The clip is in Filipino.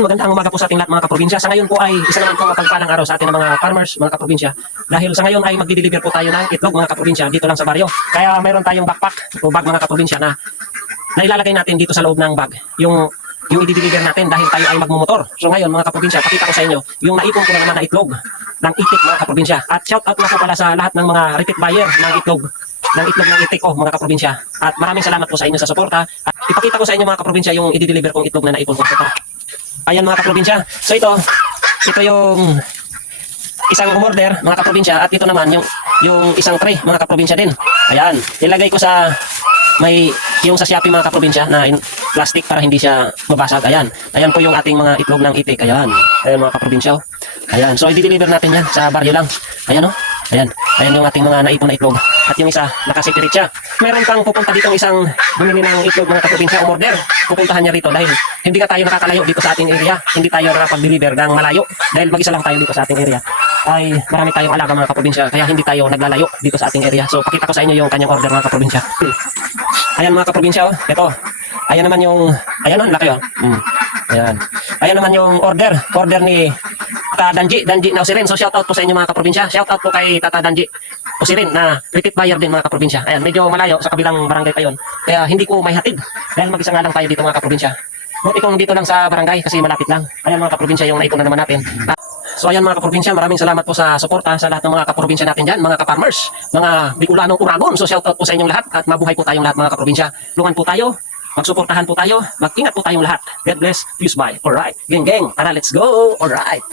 Magandang umaga po sa ating lahat mga kaprobinsya. Sa ngayon po ay isa naman po mapagpalang araw sa ating mga farmers, mga kaprobinsya. Dahil sa ngayon ay magdi-deliver po tayo ng itlog mga kaprobinsya dito lang sa baryo. Kaya mayroon tayong backpack o bag mga kaprobinsya na ilalagay natin dito sa loob ng bag. Yung i-deliver natin dahil tayo ay magmumotor. So ngayon mga kaprobinsya, pakita ko sa inyo yung naipon ko na naman na itlog ng itik mga kaprobinsya. At shout out na po pala sa lahat ng mga repeat buyer ng itlog ng itik mga kaprobinsya. At maraming salamat po sa inyo sa suporta. At ipakita ko sa inyo mga kaprobinsya yung i-deliver kong itlog na naipon ko. Ayan mga kaprobinsya. So ito yung isang umorder mga kaprobinsya at ito naman yung isang tray mga kaprobinsya din. Ayan, ilagay ko sa yung sa Shopee mga kaprobinsya na plastic para hindi siya mabasag. Ayan. Ayan po yung ating mga itlog ng itik. Ayan. Ayan mga kaprobinsya. Ayan. So i-deliver natin yan sa baryo lang. Ayan oh. Ayan. Ayan yung ating mga naipon na itlog. At yung isa, nakasipirit siya. Meron pang pupunta dito isang bumili ng itlog mga kaprobinsya umorder. Pupuntahan niya rito dahil hindi ka tayo nakakalayo dito sa ating area. Hindi tayo nakapag-deliver ng malayo. Dahil mag-isa lang tayo dito sa ating area. Ay marami tayong alaga mga kaprobinsya. Kaya hindi tayo naglalayo dito sa ating area. So pakita ko sa inyo yung kanyang order mga kaprobinsya. Ayan mga kaprobinsya oh. Ito. Ayan naman yung laki oh. Ayan. Ayan naman yung order ni Tata Danji Nausirin. So shout out po sa inyo mga kaprobinsya. Shout out po kay Tata Danji Nausirin na repeat buyer din mga kaprobinsya. Ayan, medyo malayo sa kabilang barangay pa yun. Kaya hindi ko may hatid dahil mag-isa nga lang tayo dito mga kaprobinsya. Buti kong dito lang sa barangay kasi malapit lang. Ayan mga kaprobinsya yung naipon na naman natin. So ayan mga kaprobinsya, maraming salamat po sa suporta sa lahat ng mga kaprobinsya natin dyan, mga ka-farmers, mga Bicolanong Uragon. So shout out po sa inyong lahat at mabuhay po tayong lahat mga kaprobinsya. Tulungan po tayo, magsuportahan po tayo, mag-ingat po tayong lahat. God bless, peace bye. Alright, geng, tara let's go. Alright.